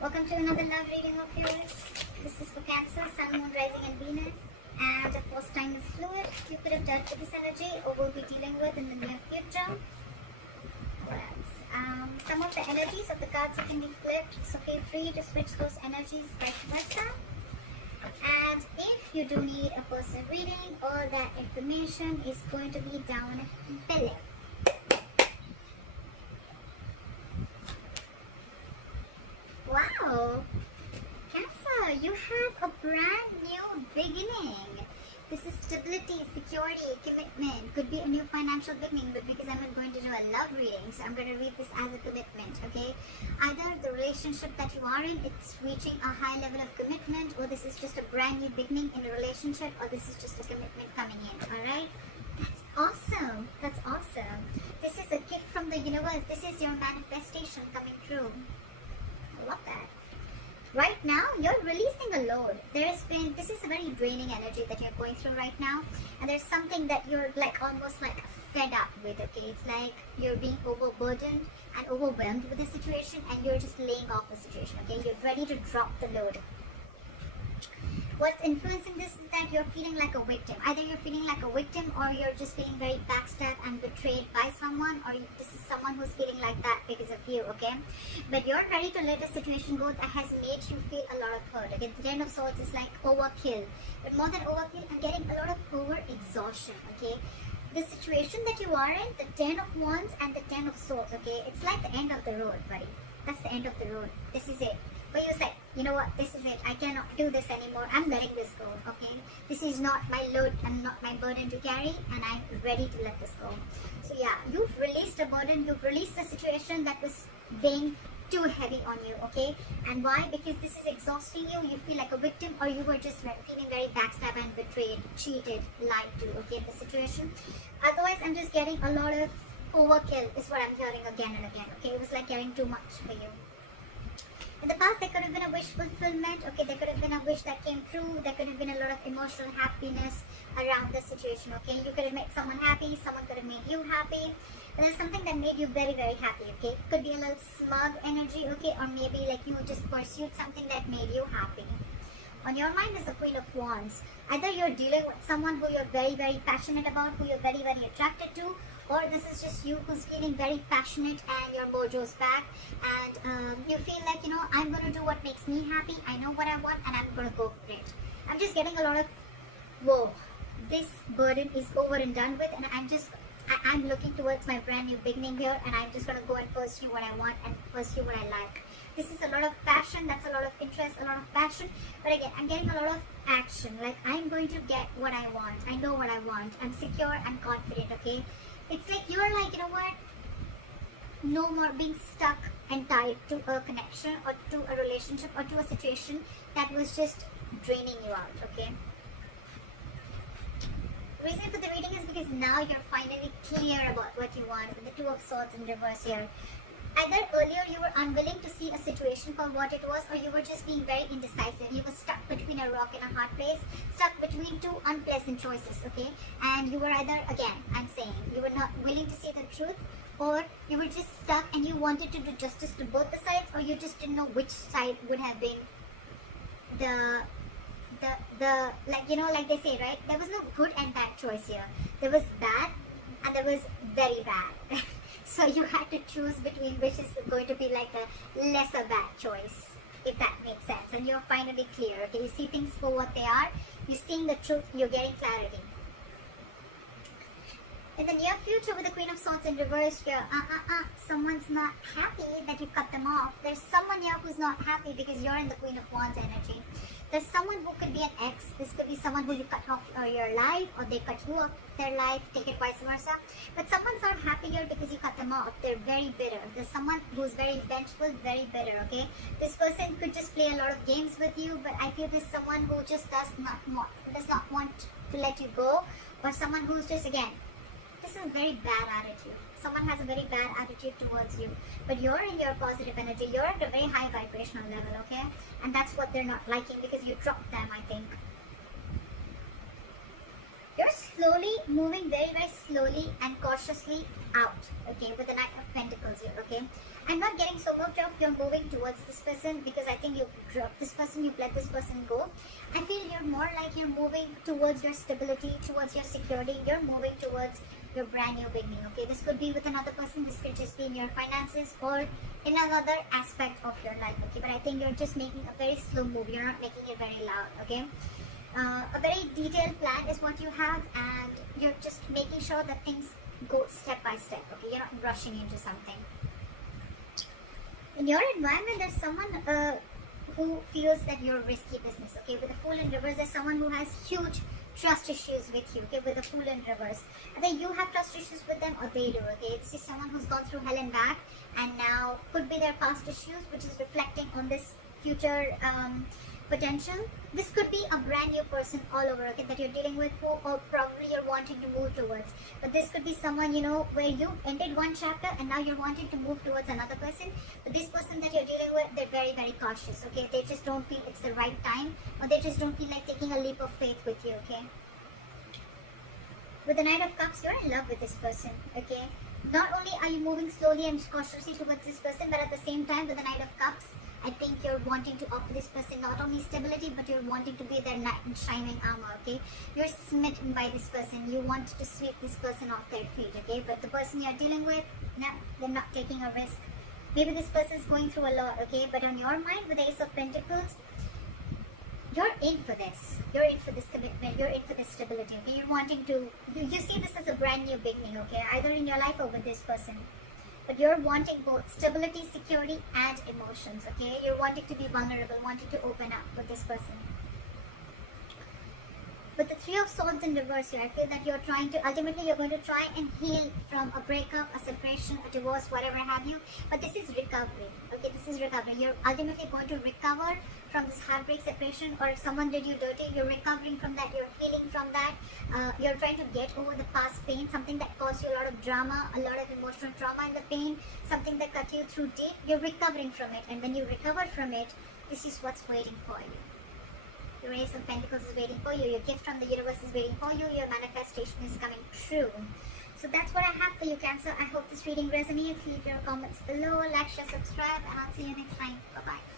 Welcome to another love reading of yours. This is for Cancer, Sun, Moon, Rising and Venus. And of course, time is fluid. You could have dealt with this energy or will be dealing with in the near future. What else? Some of the energies of the cards can be flipped, so feel free to switch those energies vice versa. And if you do need a personal reading, all that information is going to be down below. Wow! Cancer, you have a brand new beginning. This is stability, security, commitment. Could be a new financial beginning, but because I'm not going to do a love reading, so I'm going to read this as a commitment, okay? Either the relationship that you are in, it's reaching a high level of commitment, or this is just a brand new beginning in a relationship, or this is just a commitment coming in, alright? That's awesome. That's awesome. This is a gift from the universe. This is your manifestation coming true. I love that. Right now, you're releasing a load. This is a very draining energy that you're going through right now. And there's something that you're like almost like fed up with, okay? It's like you're being overburdened and overwhelmed with the situation and you're just laying off the situation, okay? You're ready to drop the load. What's influencing this is that you're feeling like a victim. Either you're feeling like a victim or you're just feeling very backstabbed and betrayed by someone, or this is someone who's feeling like that because of you, okay? But you're ready to let a situation go that has made you feel a lot of hurt, okay? The Ten of Swords is like overkill. But more than overkill, I'm getting a lot of over-exhaustion, okay? The situation that you are in, the Ten of Wands and the Ten of Swords, okay? It's like the end of the road, buddy. That's the end of the road. This is it. But you're like, you know what, this is it. I cannot do this anymore. I'm letting this go, okay? This is not my load and not my burden to carry, and I'm ready to let this go. So yeah, you've released a burden. You've released a situation that was being too heavy on you, okay? And why? Because this is exhausting you. You feel like a victim, or you were just feeling very backstabbed and betrayed, cheated, lied to, okay, the situation. Otherwise, I'm just getting a lot of overkill is what I'm hearing again and again, okay? It was like getting too much for you. In the past, there could have been a wish fulfillment, okay? There could have been a wish that came true. There could have been a lot of emotional happiness around the situation, okay? You could have made someone happy. Someone could have made you happy. But there's something that made you very, very happy, okay? Could be a little smug energy, okay? Or maybe like you just pursued something that made you happy. On your mind is the Queen of Wands. Either you're dealing with someone who you're very, very passionate about, who you're very, very attracted to, or this is just you who's feeling very passionate and your mojo's back and you feel like, you know, I'm going to do what makes me happy. I know what I want and I'm going to go for it. I'm just getting a lot of, whoa, this burden is over and done with, and I'm looking towards my brand new beginning here, and I'm just going to go and pursue what I want and pursue what I like. This is a lot of passion, that's a lot of interest, a lot of passion, but again, I'm getting a lot of action. Like, I'm going to get what I want. I know what I want. I'm secure and confident, okay? It's like you're like, you know what, no more being stuck and tied to a connection or to a relationship or to a situation that was just draining you out, okay? The reason for the reading is because now you're finally clear about what you want with the Two of Swords in reverse here. Either earlier you were unwilling to see a situation for what it was, or you were just being very indecisive. You were stuck between a rock and a hard place, stuck between two unpleasant choices, okay? And you were either, again, I'm saying, you were not willing to see the truth, or you were just stuck and you wanted to do justice to both the sides, or you just didn't know which side would have been the like, you know, like they say, right? There was no good and bad choice here. There was bad and there was very bad. So you had to choose between which is going to be like a lesser bad choice, if that makes sense. And you're finally clear, okay? You see things for what they are. You're seeing the truth. You're getting clarity. In the near future, with the Queen of Swords in reverse here, someone's not happy that you cut them off. There's someone here who's not happy because you're in the Queen of Wands energy. There's someone who could be an ex. This could be someone who you cut off your life, or they cut you off their life, take it vice versa. But someone's not happy here because you cut them off. They're very bitter. There's someone who's very vengeful, very bitter, okay? This person could just play a lot of games with you, but I feel there's someone who just does not want to let you go, or someone who's just, again, this is a very bad attitude. Someone has a very bad attitude towards you, but you're in your positive energy. You're at a very high vibrational level, okay? And that's what they're not liking, because you dropped them, I think. You're slowly moving very, very slowly and cautiously out, okay, with the Knight of Pentacles here, okay? I'm not getting so much of you're moving towards this person, because I think you've dropped this person, you've let this person go. I feel you're more like you're moving towards your stability, towards your security. You're moving towards your brand new beginning, okay? This could be with another person, this could just be in your finances or in another aspect of your life, okay? But I think you're just making a very slow move. You're not making it very loud, okay? A very detailed plan is what you have, and you're just making sure that things go step by step, okay? You're not rushing into something. In your environment, there's someone who feels that you're risky business, okay? With the Fool in reverse, there's someone who has huge trust issues with you, okay? With the Fool in reverse, either you have trust issues with them or they do, okay? This is someone who's gone through hell and back, and now could be their past issues, which is reflecting on this future potential. This could be a brand new person all over, okay, that you're dealing with, who or probably you're wanting to move towards. But this could be someone, you know, where you ended one chapter and now you're wanting to move towards another person. But this person that you're dealing with, they're very, very cautious, okay? They just don't feel it's the right time, or they just don't feel like taking a leap of faith with you, okay? With the Knight of Cups, you're in love with this person, okay? Not only are you moving slowly and cautiously towards this person, but at the same time, with the Knight of Cups, I think you're wanting to offer this person not only stability, but you're wanting to be their knight in shining armor, okay? You're smitten by this person. You want to sweep this person off their feet, okay? But the person you're dealing with, no, they're not taking a risk. Maybe this person is going through a lot, okay? But on your mind, with the Ace of Pentacles, you're in for this. You're in for this commitment. You're in for this stability, okay? You're wanting to, you see this as a brand new beginning, okay? Either in your life or with this person. But you're wanting both stability, security, and emotions, okay? You're wanting to be vulnerable, wanting to open up with this person. With the Three of Swords in reverse here, I feel that you're trying to, ultimately you're going to try and heal from a breakup, a separation, a divorce, whatever have you. But this is recovery, okay? This is recovery. You're ultimately going to recover from this heartbreak, separation, or if someone did you dirty, you're recovering from that, you're healing from that. You're trying to get over the past pain, something that caused you a lot of drama, a lot of emotional trauma in the pain, something that cut you through deep. You're recovering from it, and when you recover from it, this is what's waiting for you. Your Ace of Pentacles is waiting for you. Your gift from the universe is waiting for you. Your manifestation is coming true. So that's what I have for you, Cancer. I hope this reading resonates. Leave your comments below, like, share, subscribe, and I'll see you next time. Bye-bye.